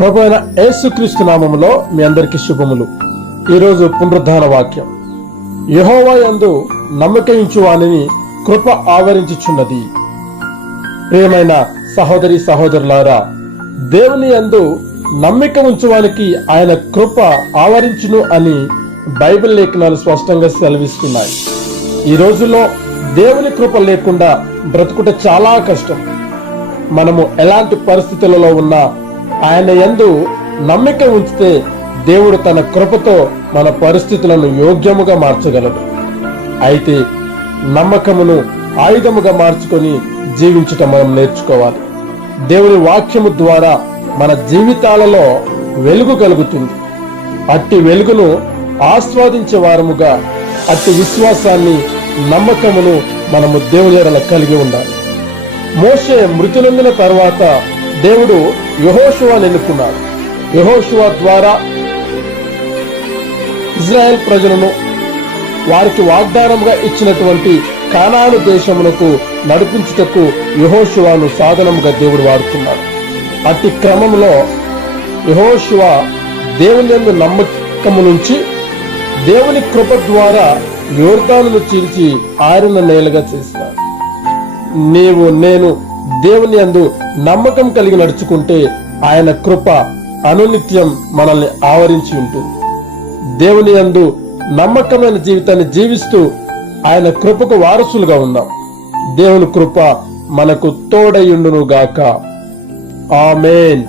ప్రభు అయిన యేసుక్రీస్తు నామములో మీ అందరికీ శుభములు. ఈరోజు పునరుద్ధాన వాక్యం. యెహోవా యందు నమ్మకయించు వానిని కృప ఆవరించుచున్నది. ప్రియమైన సహోదరి సహోదరులారా, దేవుని యందు నమ్మిక ఉంచువానికి ఆయన కృప ఆవరించును అని బైబిల్ లేఖనాలు స్పష్టంగా సెలవిస్తున్నాయి. ఈ రోజుల్లో దేవుని కృప లేకుండా బ్రతుకుట చాలా కష్టం. మనము ఎలాంటి పరిస్థితులలో ఉన్నా ఆయన యందు నమ్మిక ఉంచితే దేవుడు తన కృపతో మన పరిస్థితులను యోగ్యముగా మార్చగలడు. అయితే నమ్మకమును ఆయుధముగా మార్చుకొని జీవించటం మనం నేర్చుకోవాలి. దేవుని వాక్యము ద్వారా మన జీవితాలలో వెలుగు కలుగుతుంది. అట్టి వెలుగును ఆస్వాదించే వారముగా, అట్టి విశ్వాసాన్ని, నమ్మకమును మనము దేవుని ఎడల కలిగి ఉండాలి. మోషే మృతి నొందిన తర్వాత దేవుడు యెహోషువను ఎన్నుకున్నాడు. యెహోషువ ద్వారా ఇజ్రాయెల్ ప్రజలను వారికి వాగ్దానంగా ఇచ్చినటువంటి కానాను దేశమునకు నడిపించుటకు యెహోషువను సాధనముగా దేవుడు వాడుతున్నాడు. అట్టి క్రమంలో యెహోషువ దేవుని యందు నమ్మకము నుంచి దేవుని కృప ద్వారా యోర్దానును చీల్చి ఆరిన నేలగా చేసినాడు. నీవు నేను దేవుని యందు నమ్మకం కలిగి నడుచుకుంటే ఆయన కృప అనునిత్యం మనల్ని ఆవరించి ఉంటుంది. దేవుని యందు నమ్మకమైన జీవితాన్ని జీవిస్తూ ఆయన కృపకు వారసులుగా ఉందాం. దేవుని కృప మనకు తోడయుండును గాక. ఆమేన్.